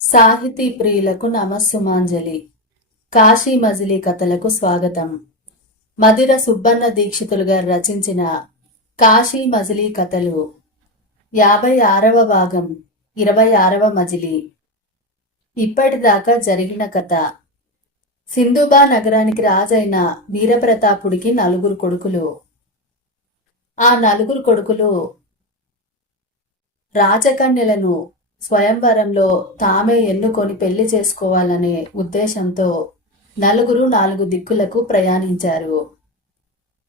సాహితీ ప్రియులకు నమస్సుమాంజలి. కాశీ మజిలీ కథలకు స్వాగతం. మదిర సుబ్బన్న దీక్షితులు గారు రచించిన కాశీ మజిలీ కథలు 56వ భాగం 26వ మజిలీ. ఇప్పటిదాకా జరిగిన కథ. సింధుబా నగరానికి రాజైన వీరప్రతాపుడికి 4 కొడుకులు. ఆ 4 కొడుకులు రాజకన్యలను స్వయంవరంలో తామే ఎన్నుకొని పెళ్లి చేసుకోవాలనే ఉద్దేశంతో 4 దిక్కులకు ప్రయాణించారు.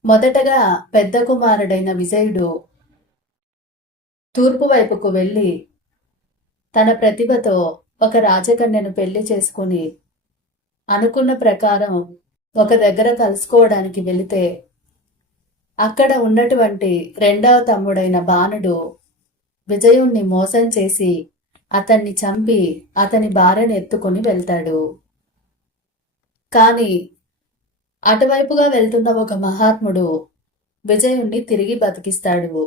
మొదటగా పెద్ద కుమారుడైన విజయుడు తూర్పు వైపుకు వెళ్ళి తన ప్రతిభతో ఒక రాజకన్యను పెళ్లి చేసుకుని అనుకున్న ప్రకారం ఒక దగ్గర కలుసుకోవడానికి వెళితే అక్కడ ఉన్నటువంటి రెండవ తమ్ముడైన బాణుడు విజయుణ్ణి మోసం చేసి అతన్ని చంపి అతని భార్యను ఎత్తుకొని వెళ్తాడు. కాని అటువైపుగా వెళ్తున్న ఒక మహాత్ముడు విజయుణ్ణి తిరిగి బతికిస్తాడు.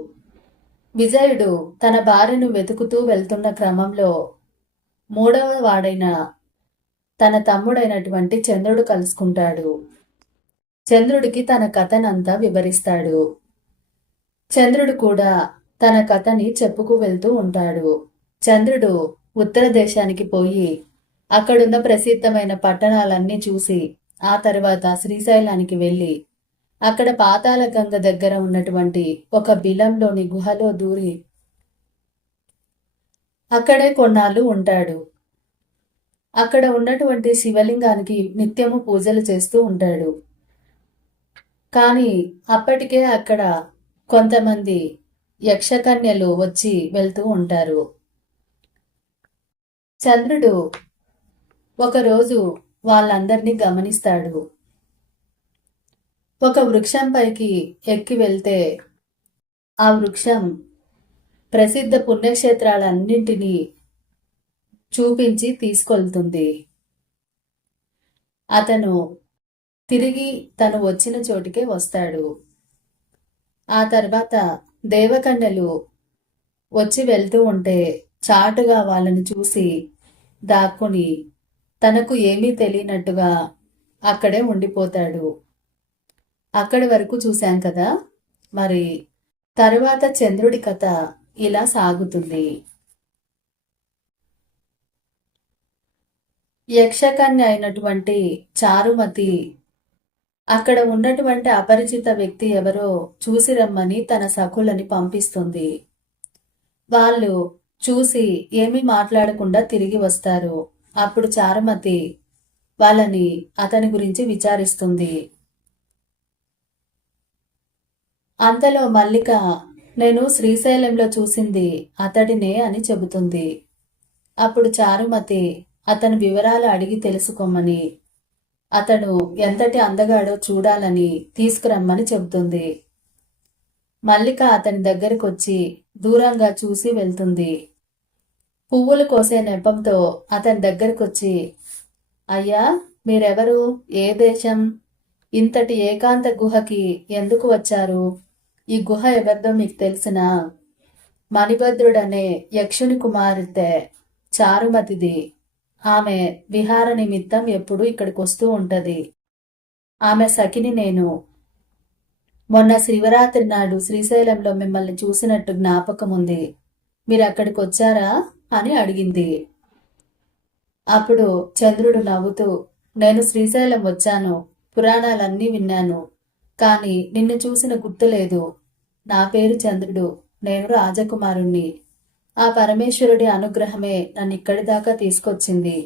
విజయుడు తన భార్యను వెతుకుతూ వెళ్తున్న క్రమంలో 3వ వాడైన తన తమ్ముడైనటువంటి చంద్రుడు కలుసుకుంటాడు. చంద్రుడికి తన కథనంతా వివరిస్తాడు. చంద్రుడు కూడా తన కథని చెప్పుకు వెళ్తూ ఉంటాడు. చంద్రుడు ఉత్తర దేశానికి పోయి అక్కడున్న ప్రసిద్ధమైన పట్టణాలన్నీ చూసి ఆ తర్వాత శ్రీశైలానికి వెళ్ళి అక్కడ పాతాళ గంగ దగ్గర ఉన్నటువంటి ఒక బిలంలోని గుహలో దూరి అక్కడే కొన్నాళ్ళు ఉంటాడు. అక్కడ ఉన్నటువంటి శివలింగానికి నిత్యము పూజలు చేస్తూ ఉంటాడు. కానీ అప్పటికే అక్కడ కొంతమంది యక్షకన్యలు వచ్చి వెళ్తూ ఉంటారు. చంద్రుడు ఒకరోజు వాళ్ళందరినీ గమనిస్తాడు. ఒక వృక్షం పైకి ఎక్కి వెళ్తే ఆ వృక్షం ప్రసిద్ధ పుణ్యక్షేత్రాలన్నింటినీ చూపించి తీసుకెళ్తుంది. అతను తిరిగి తను వచ్చిన చోటికే వస్తాడు. ఆ తర్వాత దేవకన్యలు వచ్చి వెళ్తూ ఉంటే చాటుగా వాళ్ళని చూసి దాక్కుని తనకు ఏమీ తెలియనట్టుగా అక్కడే ఉండిపోతాడు. అక్కడి వరకు చూశాం కదా. మరి తరువాత చంద్రుడి కథ ఇలా సాగుతుంది. యక్షకన్య అయినటువంటి చారుమతి అక్కడ ఉన్నటువంటి అపరిచిత వ్యక్తి ఎవరో చూసి రమ్మని తన సఖులని పంపిస్తుంది. వాళ్ళు చూసి ఏమీ మాట్లాడకుండా తిరిగి వస్తారు. అప్పుడు చారుమతి వాళ్ళని అతని గురించి విచారిస్తుంది. అంతలో మల్లిక నేను శ్రీశైలంలో చూసింది అతడినే అని చెబుతుంది. అప్పుడు చారుమతి అతని వివరాలు అడిగి తెలుసుకోమని, అతడు ఎంతటి అందగాడో చూడాలని తీసుకురమ్మని చెబుతుంది. మల్లిక అతని దగ్గరకు వచ్చి దూరంగా చూసి వెళ్తుంది. పువ్వులు కోసే నెపంతో అతని దగ్గరకు వచ్చి, అయ్యా మీరెవరు, ఏ దేశం, ఇంతటి ఏకాంత గుహకి ఎందుకు వచ్చారు, ఈ గుహ ఎవరిదో మీకు తెలిసినా, మణిభద్రుడనే యక్షుని కుమార్తె చారుమతిది, ఆమె విహార నిమిత్తం ఎప్పుడు ఇక్కడికి వస్తూ ఉంటది, ఆమె సఖిని నేను, మొన్న శివరాత్రి నాడు శ్రీశైలంలో మిమ్మల్ని చూసినట్టు జ్ఞాపకం ఉంది, మీరు అక్కడికి వచ్చారా అని అడిగింది. అప్పుడు చంద్రుడు నవ్వుతూ నేను శ్రీశైలం వచ్చాను, పురాణాలన్నీ విన్నాను, కానీ నిన్ను చూసిన గుర్తులేదు, నా పేరు చంద్రుడు, నేను రాజకుమారుణ్ణి, ఆ పరమేశ్వరుడి అనుగ్రహమే నన్ను ఇక్కడి దాకా తీసుకొచ్చింది,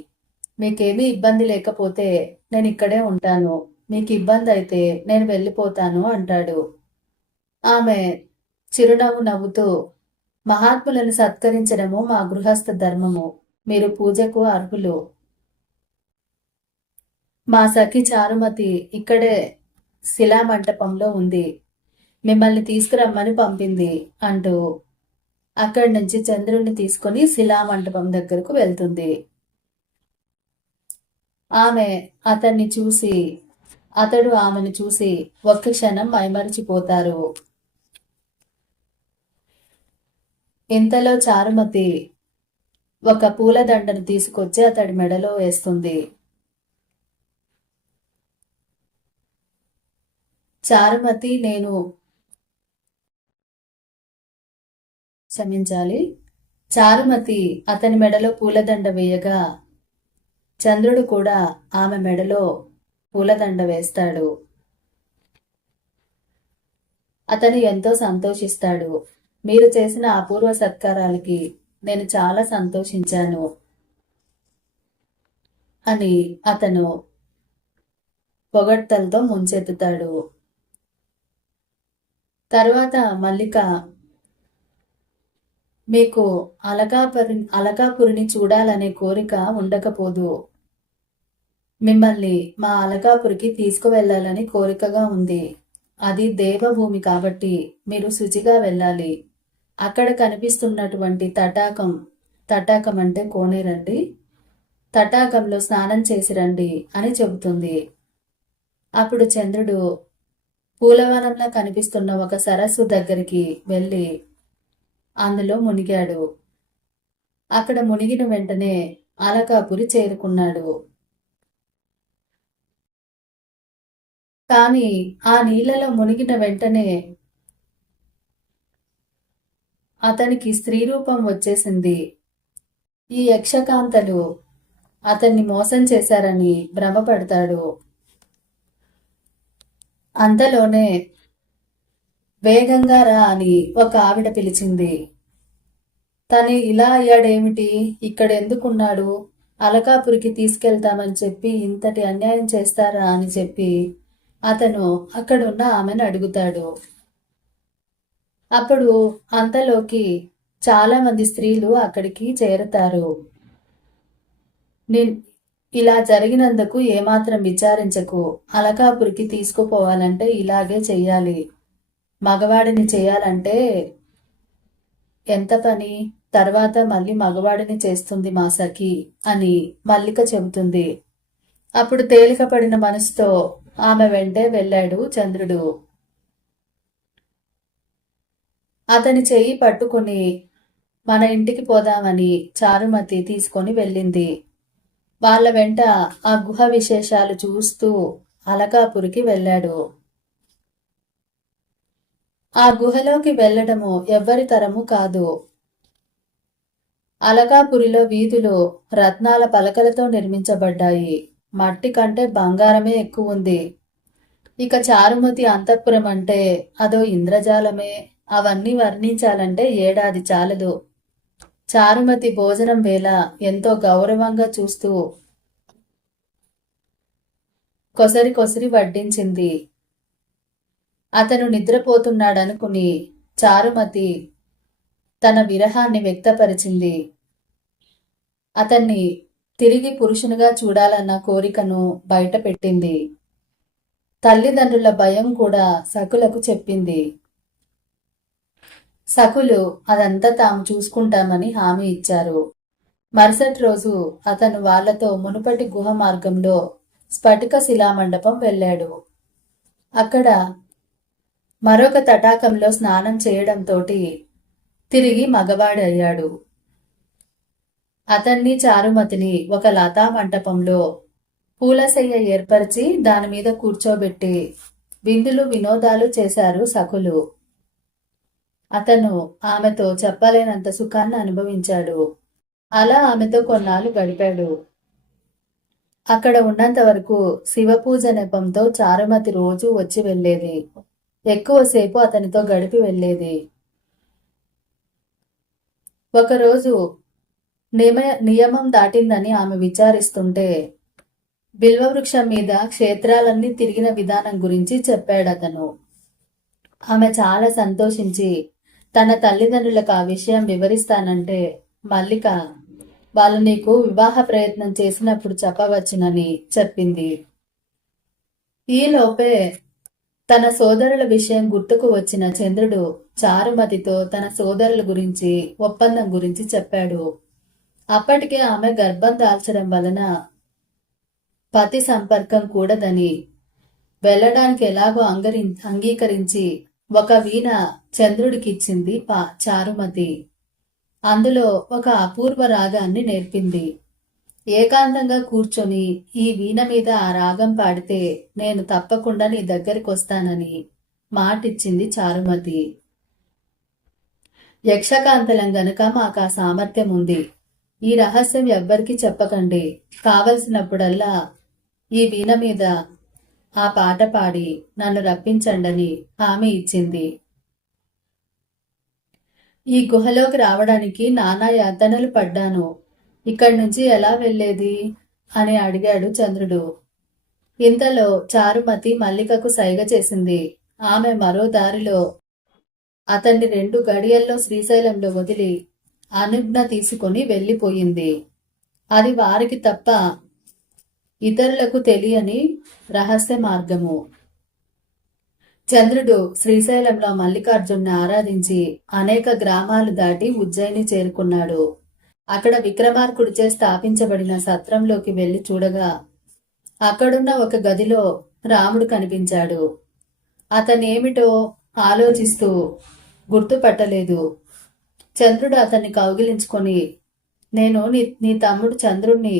మీకేమీ ఇబ్బంది లేకపోతే నేను ఇక్కడే ఉంటాను, మీకు ఇబ్బంది అయితే నేను వెళ్ళిపోతాను అంటాడు. ఆమె చిరునవ్వు నవ్వుతూ మహాత్ములను సత్కరించడము మా గృహస్థ ధర్మము, మీరు పూజకు అర్హులు, మా సఖి చారుమతి ఇక్కడే శిలామంటపంలో ఉంది, మిమ్మల్ని తీసుకురమ్మని పంపింది అంటూ అక్కడి నుంచి చంద్రుణ్ణి తీసుకుని శిలామంటపం దగ్గరకు వెళ్తుంది. ఆమె అతన్ని చూసి అతడు ఆమెను చూసి ఒక్క క్షణం మైమరిచిపోతారు. ఇంతలో చారుమతి ఒక పూలదండను తీసుకొచ్చి అతడి మెడలో వేస్తుంది. చారుమతి క్షమించాలి. చారుమతి అతని మెడలో పూలదండ వేయగా చంద్రుడు కూడా ఆమె మెడలో పూలదండ వేస్తాడు. అతను ఎంతో సంతోషిస్తాడు. మీరు చేసిన అపూర్వ సత్కారాలకి నేను చాలా సంతోషించాను అని అతను పొగడ్తలతో ముంచెత్తుతాడు. తర్వాత మల్లిక, మీకు అలకాపురిని చూడాలనే కోరిక ఉండకపోదు. మిమ్మల్ని మా అలకాపురికి తీసుకువెళ్ళాలని కోరికగా ఉంది. అది దేవభూమి కాబట్టి మీరు శుచిగా వెళ్ళాలి. అక్కడ కనిపిస్తున్నటువంటి తటాకం అంటే కోనేరండి, తటాకంలో స్నానం చేసి రండి అని చెబుతుంది. అప్పుడు చంద్రుడు పూలవనంలో కనిపిస్తున్న ఒక సరస్సు దగ్గరికి వెళ్ళి అందులో మునిగాడు. అక్కడ మునిగిన వెంటనే అలకాపురి చేరుకున్నాడు. కానీ ఆ నీళ్లలో మునిగిన వెంటనే అతనికి స్త్రీ రూపం వచ్చేసింది. ఈ యక్షకాంతలు అతన్ని మోసం చేశారని భ్రమపడతాడు. అంతలోనే వేగంగా రా అని ఒక ఆవిడ పిలిచింది. తను ఇలా అయ్యాడేమిటి, ఇక్కడెందుకున్నాడు, అలకాపురికి తీసుకెళ్తామని చెప్పి ఇంతటి అన్యాయం చేస్తారా అని చెప్పి అతను అక్కడున్న ఆమెను అడుగుతాడు. అప్పుడు అంతలోకి చాలా మంది స్త్రీలు అక్కడికి చేరతారు. ఇలా జరిగినందుకు ఏమాత్రం విచారించకు, అలకాపురికి తీసుకుపోవాలంటే ఇలాగే చెయ్యాలి, మగవాడిని చేయాలంటే ఎంత పని, తర్వాత మళ్ళీ మగవాడిని చేస్తుంది మా సఖి అని మల్లిక చెబుతుంది. అప్పుడు తేలికపడిన మనసుతో ఆమె వెంటే వెళ్ళాడు చంద్రుడు. అతని చెయ్యి పట్టుకుని మన ఇంటికి పోదామని చారుమతి తీసుకొని వెళ్ళింది. వాళ్ళ వెంట ఆ గుహ విశేషాలు చూస్తూ అలకాపురికి వెళ్ళాడు. ఆ గుహలోకి వెళ్ళడము ఎవ్వరి తరము కాదు. అలకాపురిలో వీధులు రత్నాల పలకలతో నిర్మించబడ్డాయి. మట్టి కంటే బంగారమే ఎక్కువ ఉంది. ఇక చారుమతి అంతఃపురం అంటే అదో ఇంద్రజాలమే. అవన్నీ వర్ణించాలంటే ఏడాది చాలదు. చారుమతి భోజనం వేళ ఎంతో గౌరవంగా చూస్తూ కొసరి కొసరి వడ్డించింది. అతను నిద్రపోతున్నాడనుకుని చారుమతి తన విరహాన్ని వ్యక్తపరిచింది. అతన్ని తిరిగి పురుషునిగా చూడాలన్న కోరికను బయటపెట్టింది. తల్లిదండ్రుల భయం కూడా సకులకు చెప్పింది. సకులు అదంతా తాము చూసుకుంటామని హామీ ఇచ్చారు. మరుసటి రోజు అతను వాళ్లతో మునుపటి గుహ మార్గంలో స్ఫటిక శిలామండపం వెళ్ళాడు. అక్కడ మరొక తటాకంలో స్నానం చేయడంతో తిరిగి మగవాడయ్యాడు. అతన్ని చారుమతిని ఒక లతా మంటపంలో పూలశయ్య ఏర్పరిచి దానిమీద కూర్చోబెట్టి విందులు వినోదాలు చేశారు సకులు. అతను ఆమెతో చెప్పలేనంత సుఖాన్ని అనుభవించాడు. అలా ఆమెతో కొన్నాళ్ళు గడిపాడు. అక్కడ ఉన్నంత వరకు శివపూజ నెపంతో చారుమతి రోజు వచ్చి వెళ్లేది. ఎక్కువసేపు అతనితో గడిపి వెళ్లేది. ఒకరోజు నియమం దాటిందని ఆమె విచారిస్తుంటే బిల్వవృక్షం మీద క్షేత్రాలన్నీ తిరిగిన విధానం గురించి చెప్పాడతను. ఆమె చాలా సంతోషించి తన తల్లిదండ్రులకు ఆ విషయం వివరిస్తానంటే మల్లిక వాళ్ళు నీకు వివాహ ప్రయత్నం చేసినప్పుడు చెప్పవచ్చునని చెప్పింది. ఈలోపే తన సోదరుల విషయం గుర్తుకు వచ్చిన చంద్రుడు చారుమతితో తన సోదరుల గురించి ఒప్పందం గురించి చెప్పాడు. అప్పటికే ఆమె గర్భం దాల్చడం వలన పతి సంపర్కం కూడదని వెళ్ళడానికి ఎలాగో అంగీకరించి ఒక వీణ చంద్రుడికిచ్చింది చారుమతి. అందులో ఒక అపూర్వ రాగాన్ని నేర్పింది. ఏకాంతంగా కూర్చొని ఈ వీణ మీద ఆ రాగం పాడితే నేను తప్పకుండా నీ దగ్గరికి వస్తానని మాటిచ్చింది చారుమతి. యక్షకాంతలం గనుక మాకు ఆ సామర్థ్యం ఉంది. ఈ రహస్యం ఎవ్వరికీ చెప్పకండి. కావలసినప్పుడల్లా ఈ వీణ మీద ఆ పాట పాడి నన్ను రప్పించండని హామీ ఇచ్చింది. ఈ గుహలోకి రావడానికి నానా యాతనలు పడ్డాను. ఇక్కడి నుంచి ఎలా వెళ్ళేది అని అడిగాడు చంద్రుడు. ఇంతలో చారుమతి మల్లికకు సైగ చేసింది. ఆమె మరో దారిలో అతన్ని 2 గడియల్లో శ్రీశైలంలో వదిలి అనుజ్ఞ తీసుకుని వెళ్ళిపోయింది. అది వారికి తప్ప ఇతరులకు తెలియని రహస్య మార్గము. చంద్రుడు శ్రీశైలంలో మల్లికార్జున్ని ఆరాధించి అనేక గ్రామాలు దాటి ఉజ్జయిని చేరుకున్నాడు. అక్కడ విక్రమార్కుడిచే స్థాపించబడిన సత్రంలోకి వెళ్లి చూడగా అక్కడున్న ఒక గదిలో రాముడు కనిపించాడు. అతనేమిటో ఆలోచిస్తూ గుర్తుపట్టలేదు. చంద్రుడు అతన్ని కౌగిలించుకొని, నేను నీ తమ్ముడు చంద్రుణ్ణి.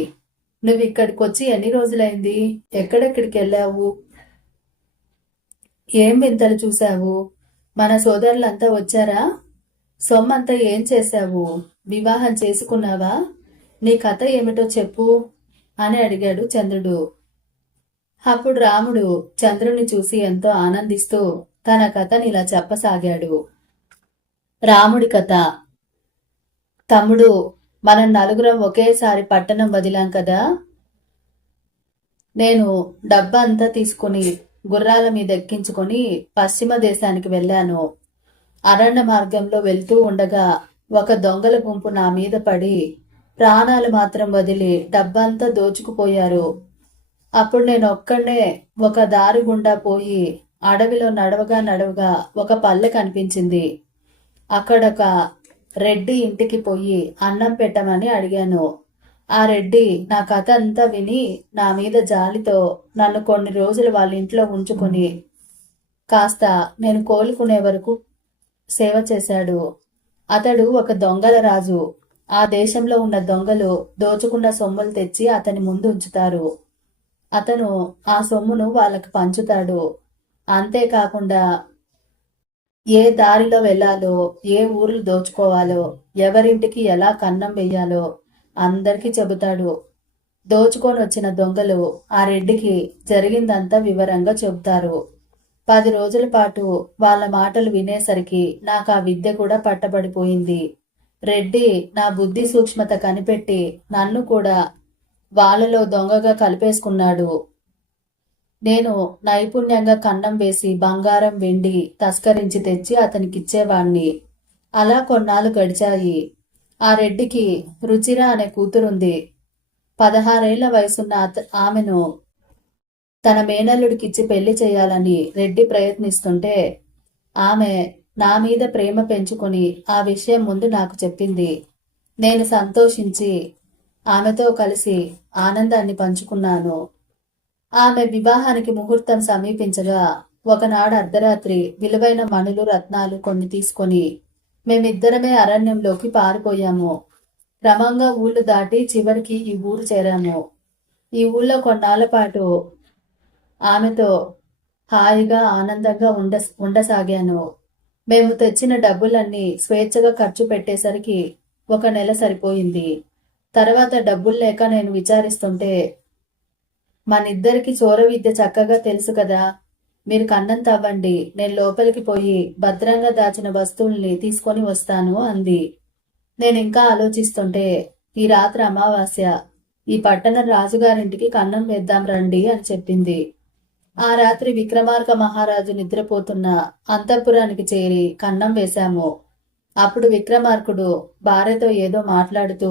నువ్వు ఇక్కడికొచ్చి ఎన్ని రోజులైంది? ఎక్కడెక్కడికి వెళ్ళావు? ఏం వింతలు చూశావు? మన సోదరులంతా వచ్చారా? సొమ్మంతా ఏం చేశావు? వివాహం చేసుకున్నావా? నీ కథ ఏమిటో చెప్పు అని అడిగాడు చంద్రుడు. అప్పుడు రాముడు చంద్రుని చూసి ఎంతో ఆనందిస్తూ తన కథని ఇలా చెప్పసాగాడు. రాముడి కథ. తమ్ముడు, మనం నలుగురం ఒకేసారి పట్టణం వదిలాం కదా. నేను డబ్బా అంతా తీసుకుని గుర్రాల మీద ఎక్కించుకొని పశ్చిమ దేశానికి వెళ్ళాను. అరణ్య మార్గంలో వెళ్తూ ఉండగా ఒక దొంగల గుంపు నా మీద పడి ప్రాణాలు మాత్రం వదిలి డబ్బంతా దోచుకుపోయారు. అప్పుడు నేను ఒక్కడే ఒక దారి గుండా పోయి అడవిలో నడవగా ఒక పల్లె కనిపించింది. అక్కడొక రెడ్డి ఇంటికి పోయి అన్నం పెట్టమని అడిగాను. ఆ రెడ్డి నా కథ అంతా విని నా మీద జాలితో నన్ను కొన్ని రోజులు వాళ్ళ ఇంట్లో ఉంచుకొని కాస్త నేను కోలుకునే వరకు సేవ చేశాడు. అతడు ఒక దొంగల రాజు. ఆ దేశంలో ఉన్న దొంగలు దోచుకున్న సొమ్ములు తెచ్చి అతని ముందు ఉంచుతారు. అతను ఆ సొమ్మును వాళ్ళకి పంచుతాడు. అంతేకాకుండా ఏ దారిలో వెళ్ళాలో, ఏ ఊర్లు దోచుకోవాలో, ఎవరింటికి ఎలా కన్నం వెయ్యాలో అందరికీ చెబుతాడు. దోచుకొని వచ్చిన దొంగలు ఆ రెడ్డికి జరిగిందంతా వివరంగా చెబుతారు. 10 రోజుల పాటు వాళ్ళ మాటలు వినేసరికి నాకు ఆ విద్య కూడా పట్టబడిపోయింది. రెడ్డి నా బుద్ధి సూక్ష్మత కనిపెట్టి నన్ను కూడా వాళ్ళలో దొంగగా కలిపేసుకున్నాడు. నేను నైపుణ్యంగా కన్నం వేసి బంగారం వెండి తస్కరించి తెచ్చి అతనికిచ్చేవాణ్ణి. అలా కొన్నాళ్ళు గడిచాయి. ఆ రెడ్డికి రుచిర అనే కూతురుంది. 16 ఏళ్ల వయసున్న ఆమెను తన మేనల్లుడికిచ్చి పెళ్లి చేయాలని రెడ్డి ప్రయత్నిస్తుంటే ఆమె నా మీద ప్రేమ పెంచుకొని ఆ విషయం ముందు నాకు చెప్పింది. నేను సంతోషించి ఆమెతో కలిసి ఆనందాన్ని పంచుకున్నాను. ఆమె వివాహానికి ముహూర్తం సమీపించగా ఒకనాడు అర్ధరాత్రి విలువైన మణులు రత్నాలు కొన్ని తీసుకొని మేమిద్దరమే అరణ్యంలోకి పారిపోయాము. క్రమంగా ఊళ్ళు దాటి చివరికి ఈ ఊరు చేరాము. ఈ ఊళ్ళో కొన్నాళ్ల పాటు ఆమెతో హాయిగా ఆనందంగా ఉండసాగాను. మేము తెచ్చిన డబ్బులన్నీ స్వేచ్ఛగా ఖర్చు పెట్టేసరికి 1 నెల సరిపోయింది. తర్వాత డబ్బులు లేక నేను విచారిస్తుంటే మనిద్దరికి చోర విద్య చక్కగా తెలుసు కదా, మీరు కన్నం తవ్వండి, నేను లోపలికి పోయి భద్రంగా దాచిన వస్తువుల్ని తీసుకొని వస్తాను అంది. నేనింకా ఆలోచిస్తుంటే ఈ రాత్రి అమావాస్య, ఈ పట్టణం రాజుగారింటికి కన్నం వేద్దాం రండి అని చెప్పింది. ఆ రాత్రి విక్రమార్క మహారాజు నిద్రపోతున్న అంతఃపురానికి చేరి కన్నం వేశాము. అప్పుడు విక్రమార్కుడు భార్యతో ఏదో మాట్లాడుతూ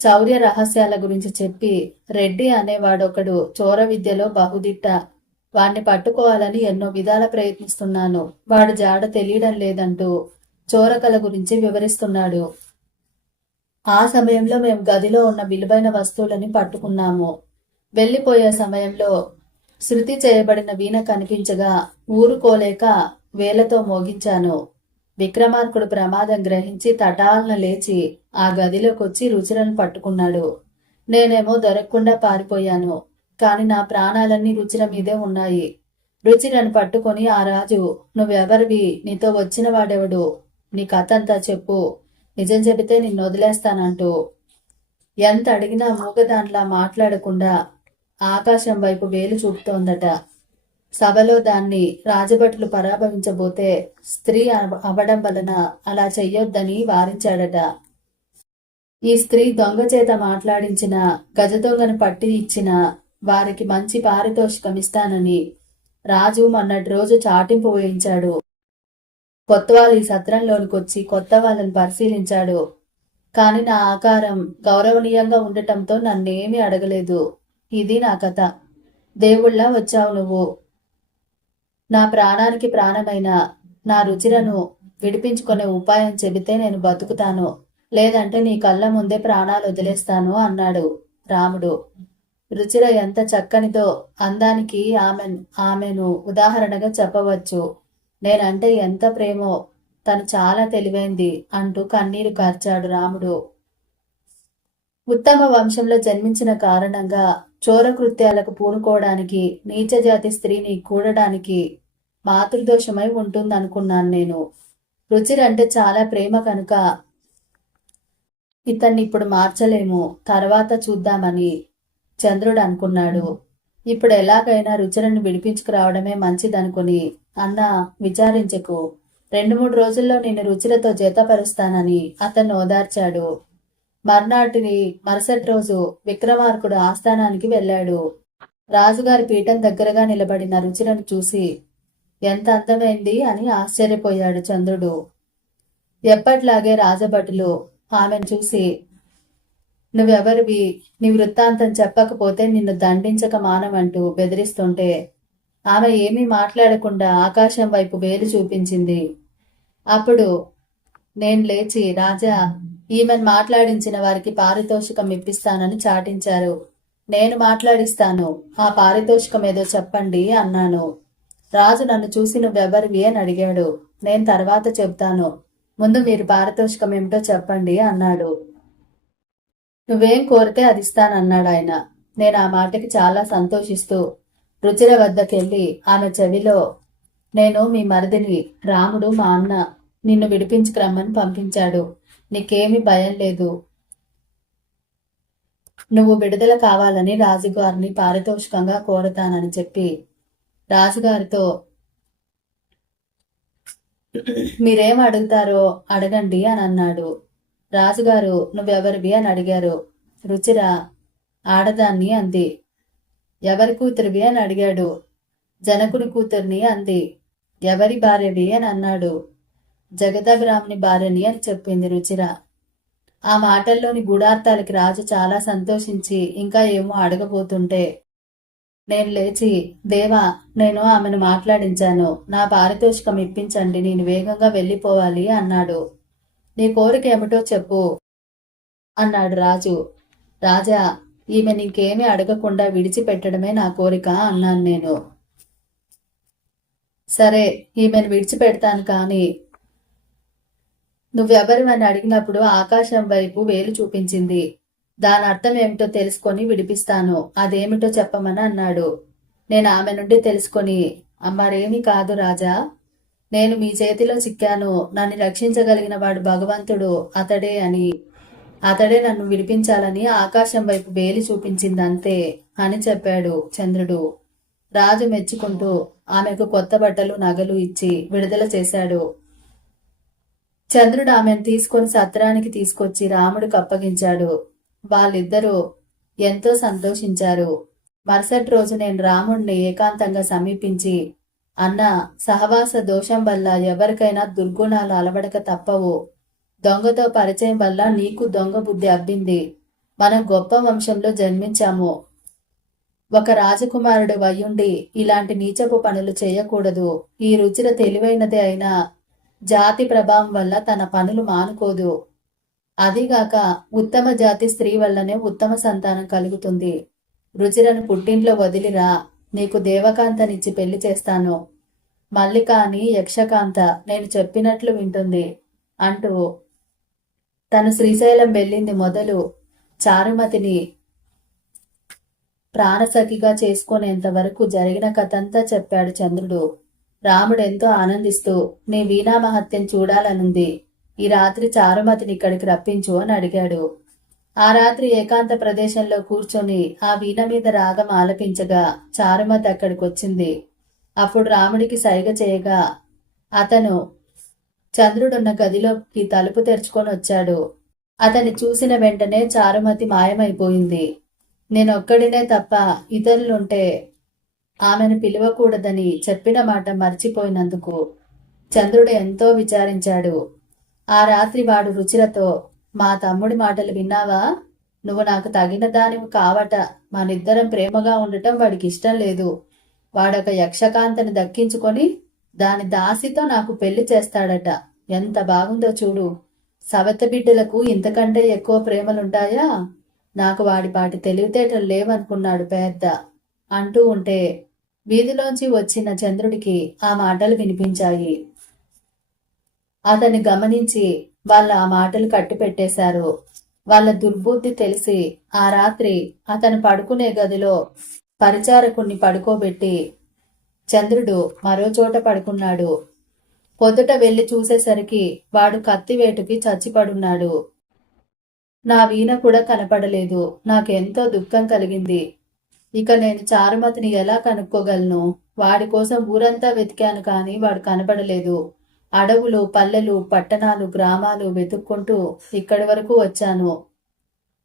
చౌర్య రహస్యాల గురించి చెప్పి, రెడ్డి అనేవాడొకడు చోర విద్యలో బహుదిట్ట, వాణ్ణి పట్టుకోవాలని ఎన్నో విధాల ప్రయత్నిస్తున్నాను, వాడు జాడ తెలియడం లేదంటూ చోరకల గురించి వివరిస్తున్నాడు. ఆ సమయంలో మేము గదిలో ఉన్న విలువైన వస్తువులని పట్టుకున్నాము. వెళ్లిపోయే సమయంలో శృతి చేయబడిన వీణ కనిపించగా ఊరుకోలేక వేలతో మోగించాను. విక్రమార్కుడు ప్రమాదం గ్రహించి తటాలన లేచి ఆ గదిలోకొచ్చి రుచిరను పట్టుకున్నాడు. నేనేమో దొరకకుండా పారిపోయాను. కాని నా ప్రాణాలన్నీ రుచిర మీదే ఉన్నాయి. రుచిరను పట్టుకొని ఆ రాజు, నువ్వెవరివి, నీతో వచ్చిన వాడెవడు, నీ కథంతా చెప్పు, నిజం చెబితే నిన్ను వదిలేస్తానంటూ ఎంత అడిగినా మూగదాన్లా మాట్లాడకుండా ఆకాశం వైపు వేలు చూపుతోందట. సభలో దాన్ని రాజభటులు పరాభవించబోతే స్త్రీ అవడం వలన అలా చెయ్యొద్దని వారించాడట. ఈ స్త్రీ దొంగ చేత మాట్లాడించిన, గజదొంగను పట్టి ఇచ్చిన వారికి మంచి పారితోషికం ఇస్తానని రాజు మొన్నటి రోజు చాటింపు వేయించాడు. కొత్త వాళ్ళు ఈ సత్రంలోనికొచ్చి కొత్త వాళ్ళని పరిశీలించాడు. కాని నా ఆకారం గౌరవనీయంగా ఉండటంతో నన్నేమీ అడగలేదు. ఇది నా కథ. దేవుళ్ళ వచ్చావు నువ్వు. నా ప్రాణానికి ప్రాణమైన నా రుచిరను విడిపించుకునే ఉపాయం చెబితే నేను బతుకుతాను, లేదంటే నీ కళ్ళ ముందే ప్రాణాలు వదిలేస్తాను అన్నాడు రాముడు. రుచిర ఎంత చక్కనిదో అందానికి ఆమెను ఉదాహరణగా చెప్పవచ్చు. నేనంటే ఎంత ప్రేమో, తను చాలా తెలివైంది అంటూ కన్నీరు కార్చాడు రాముడు. ఉత్తమ వంశంలో జన్మించిన కారణంగా చోర కృత్యాలకు పూనుకోవడానికి, నీచజాతి స్త్రీని కూడడానికి మాతృదోషమై ఉంటుందనుకున్నాను నేను. రుచిరంటే చాలా ప్రేమ కనుక ఇతన్ని ఇప్పుడు మార్చలేము, తర్వాత చూద్దామని చంద్రుడు అనుకున్నాడు. ఇప్పుడు ఎలాగైనా రుచిరను విడిపించుకురావడమే మంచిదనుకుని, అన్నా విచారించకు, 2-3 రోజుల్లో నేను రుచిరతో జతపరుస్తానని అతన్ని ఓదార్చాడు. మరుసటి రోజు విక్రమార్కుడు ఆస్థానానికి వెళ్ళాడు. రాజుగారి పీఠం దగ్గరగా నిలబడిన రుచిరను చూసి ఎంత అందమైంది అని ఆశ్చర్యపోయాడు చంద్రుడు. ఎప్పట్లాగే రాజభటులు ఆమెను చూసి, నువ్వెవరివి, నీ వృత్తాంతం చెప్పకపోతే నిన్ను దండించక మానమంటూ బెదిరిస్తుంటే ఆమె ఏమీ మాట్లాడకుండా ఆకాశం వైపు వేలు చూపించింది. అప్పుడు నేను లేచి, రాజా, ఈమెను మాట్లాడించిన వారికి పారితోషికం ఇప్పిస్తానని చాటించారు. నేను మాట్లాడిస్తాను, ఆ పారితోషికం ఏదో చెప్పండి అన్నాను. రాజు నన్ను చూసి నువ్వెవరివి అని అడిగాడు. నేను తర్వాత చెబుతాను, ముందు మీరు పారితోషికం ఏమిటో చెప్పండి అన్నాడు. నువ్వేం కోరితే అది ఇస్తానన్నాడు ఆయన. నేను ఆ మాటకి చాలా సంతోషిస్తూ రుచిర వద్దకెళ్ళి ఆమె చెవిలో, నేను మీ మరిదిని, రాముడు మా అన్న నిన్ను విడిపించుకురమ్మని పంపించాడు. నీకేమీ భయం లేదు. నువ్వు విడుదల కావాలని రాజుగారిని పారితోషికంగా కోరతానని చెప్పి రాజుగారితో, మీరేం అడుగుతారో అడగండి అని అన్నాడు. రాజుగారు నువ్వెవరివి అని అడిగారు. రుచిర ఆడదాన్ని అంది. ఎవరి కూతురివి అని అడిగాడు. జనకుని కూతుర్ని అంది. ఎవరి భార్యవి అని అన్నాడు. జగదభిరాముని భార్యని అని చెప్పింది రుచిర. ఆ మాటల్లోని గూఢార్థాలకి రాజు చాలా సంతోషించి ఇంకా ఏమో అడగబోతుంటే నేను లేచి, దేవా, నేను ఆమెను మాట్లాడించాను, నా పారితోషికం ఇప్పించండి, నేను వేగంగా వెళ్ళిపోవాలి అన్నాడు. నీ కోరిక ఏమిటో చెప్పు అన్నాడు రాజు. రాజా, ఈమె నీకేమీ అడగకుండా విడిచిపెట్టడమే నా కోరిక అన్నాను నేను. సరే, ఈమెను విడిచిపెడతాను, కానీ నువ్వెవరివని అడిగినప్పుడు ఆకాశం వైపు వేలు చూపించింది. దాని అర్థం ఏమిటో తెలుసుకొని విడిపిస్తాను, అదేమిటో చెప్పమని అన్నాడు. నేను ఆమె నుండి తెలుసుకొని, మరేమీ కాదు రాజా, నేను మీ చేతిలో చిక్కాను, నన్ను రక్షించగలిగిన వాడు భగవంతుడు, అతడే నన్ను విడిపించాలని ఆకాశం వైపు వేలి చూపించిందంతే అని చెప్పాడు చంద్రుడు. రాజు మెచ్చుకుంటూ ఆమెకు కొత్త బట్టలు, నగలు ఇచ్చి విడుదల చేశాడు. చంద్రుడు ఆమెను తీసుకొని సత్రానికి తీసుకొచ్చి రాముడికి అప్పగించాడు. వాళ్ళిద్దరూ ఎంతో సంతోషించారు. మరుసటి రోజు నేను రాముడిని ఏకాంతంగా సమీపించి, అన్నా, సహవాస దోషం వల్ల ఎవరికైనా దుర్గుణాలు అలవడక తప్పవు. దొంగతో పరిచయం వల్ల నీకు దొంగ బుద్ధి అబ్బింది. మనం గొప్ప వంశంలో జన్మించాము. ఒక రాజకుమారుడు వయ్యుండి ఇలాంటి నీచపు పనులు చేయకూడదు. ఈ రుచిర తెలివైనదే అయినా జాతి ప్రభావం వల్ల తన పనులు మానుకోదు. అదిగాక ఉత్తమ జాతి స్త్రీ వల్లనే ఉత్తమ సంతానం కలుగుతుంది. రుచిరను పుట్టింట్లో వదిలిరా, నీకు దేవకాంతనిచ్చి పెళ్లి చేస్తాను. మల్లిక అని యక్షకాంత నేను చెప్పినట్లు వింటుంది అంటూ తను శ్రీశైలం వెళ్ళింది మొదలు చారుమతిని ప్రాణసఖిగా చేసుకునేంత వరకు జరిగిన కథంతా చెప్పాడు చంద్రుడు. రాముడు ఎంతో ఆనందిస్తూ నీ వీణా మహత్యం చూడాలనుంది, ఈ రాత్రి చారుమతిని ఇక్కడికి రప్పించు అని అడిగాడు. ఆ రాత్రి ఏకాంత ప్రదేశంలో కూర్చొని ఆ వీణ మీద రాగం ఆలపించగా చారుమతి అక్కడికొచ్చింది. అప్పుడు రాముడికి సైగ చేయగా అతను చంద్రుడున్న గదిలోకి తలుపు తెరుచుకొని వచ్చాడు. అతన్ని చూసిన వెంటనే చారుమతి మాయమైపోయింది. నేనొక్కడినే తప్ప ఇతరులుంటే ఆమెను పిలవకూడదని చెప్పిన మాట మర్చిపోయినందుకు చంద్రుడు ఎంతో విచారించాడు. ఆ రాత్రి వాడు రుచిరతో మా తమ్ముడి మాటలు విన్నావా? నువ్వు నాకు తగిన దానివి కావట, మనిద్దరం ప్రేమగా ఉండటం వాడికి ఇష్టం లేదు. వాడొక యక్షకాంతని దక్కించుకొని దాని దాసితో నాకు పెళ్లి చేస్తాడట. ఎంత బాగుందో చూడు. సవత బిడ్డలకు ఇంతకంటే ఎక్కువ ప్రేమలుంటాయా? నాకు వాడిపాటి తెలివితేటలు లేవనుకున్నాడు పెద్ద అంటూ ఉంటే వీధిలోంచి వచ్చిన చంద్రుడికి ఆ మాటలు వినిపించాయి. అతన్ని గమనించి వాళ్ళ ఆ మాటలు కట్టిపెట్టేశారు. వాళ్ళ దుర్బుద్ధి తెలిసి ఆ రాత్రి అతను పడుకునే గదిలో పరిచారకుణ్ణి పడుకోబెట్టి చంద్రుడు మరో చోట పడుకున్నాడు. పొద్దుట వెళ్లి చూసేసరికి వాడు కత్తివేటుకి చచ్చిపడున్నాడు. నా వీణ కూడా కనపడలేదు. నాకెంతో దుఃఖం కలిగింది. ఇక నేను చారుమతిని ఎలా కనుక్కోగలను? వాడి కోసం ఊరంతా వెతికాను కానీ వాడు కనపడలేదు. అడవులు, పల్లెలు, పట్టణాలు, గ్రామాలు వెతుక్కుంటూ ఇక్కడి వరకు వచ్చాను.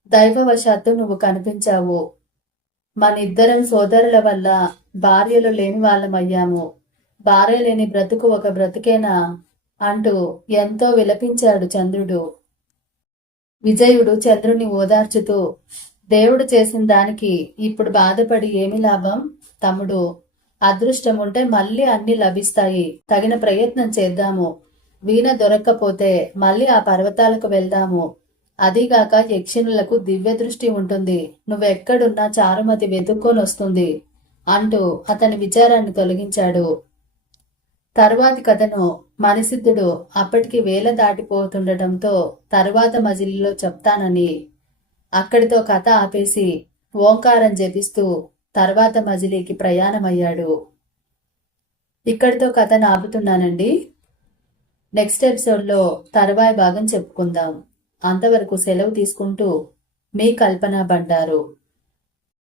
దైవవశాత్తు నువ్వు కనిపించావు. మనిద్దరం సోదరుల వల్ల భార్యలు లేని వాళ్ళమయ్యాము. భార్య లేని బ్రతుకు ఒక బ్రతుకేనా అంటూ ఎంతో విలపించాడు చంద్రుడు. విజయుడు చంద్రుని ఓదార్చుతూ దేవుడు చేసిన దానికి ఇప్పుడు బాధపడి ఏమి లాభం తమ్ముడు? అదృష్టం ఉంటే మళ్ళీ అన్ని లభిస్తాయి. తగిన ప్రయత్నం చేద్దాము. వీణ దొరక్కపోతే మళ్ళీ ఆ పర్వతాలకు వెళ్దాము. అదీగాక యక్షిణులకు దివ్య దృష్టి ఉంటుంది. నువ్వెక్కడున్నా చారుమతి వెతుక్కొని వస్తుంది అంటూ అతని విచారాన్ని తొలగించాడు. తరువాతి కథను మణిసిద్ధుడు అప్పటికి వేల దాటిపోతుండటంతో తరువాత మజిలీలో చెప్తానని అక్కడితో కథ ఆపేసి ఓంకారం జపిస్తూ తర్వాత మజిలీకి ప్రయాణమయ్యాడు. ఇక్కడితో కథను ఆపుతున్నానండి. నెక్స్ట్ ఎపిసోడ్లో తరువాయి భాగం చెప్పుకుందాం. అంతవరకు సెలవు తీసుకుంటూ మీ కల్పన బండారు.